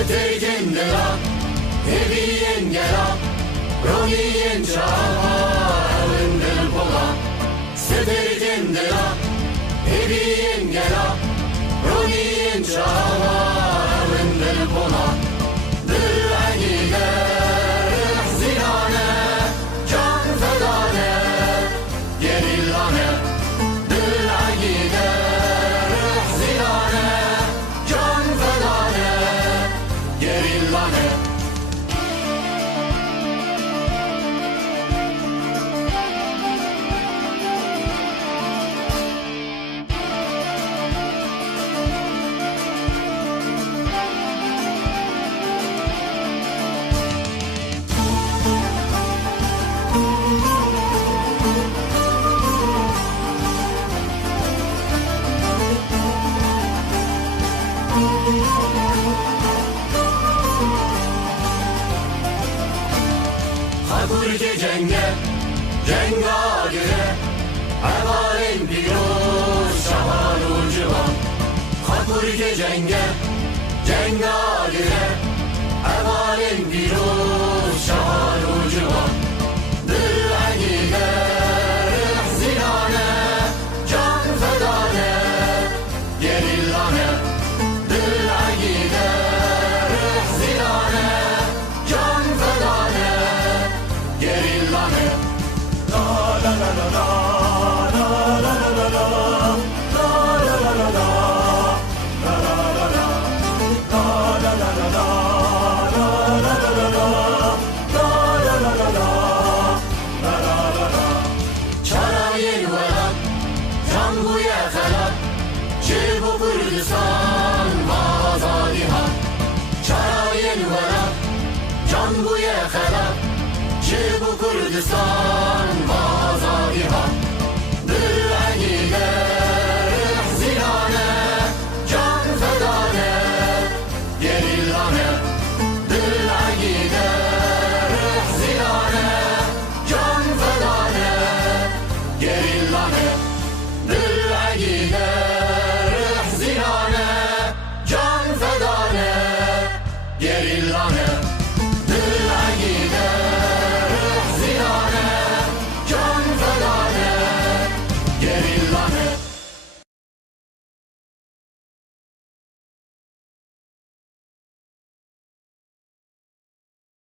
سترجندلا هبين جلا روني شاوين بالبلا سترجندلا هبين جلا روني شاوين بالبلا بالعقيدة زيانة can fedane gerillane بالعقيدة زيانة can fedane gerillane Hakurke cenge, cengagire Evalin piyoz, şahalu civan Hakurke cenge, cengagire Evalin piyoz, şahalu civan Dil'agide zilane, can fedane Gerillane Dil'agide zilane, can fedane gerillane la la la la la la la la la la la la la la çarayel velat canbuya khalat çebu Kurdistan mazadiha çarayel velat canbuya khalat çebu Kurdistan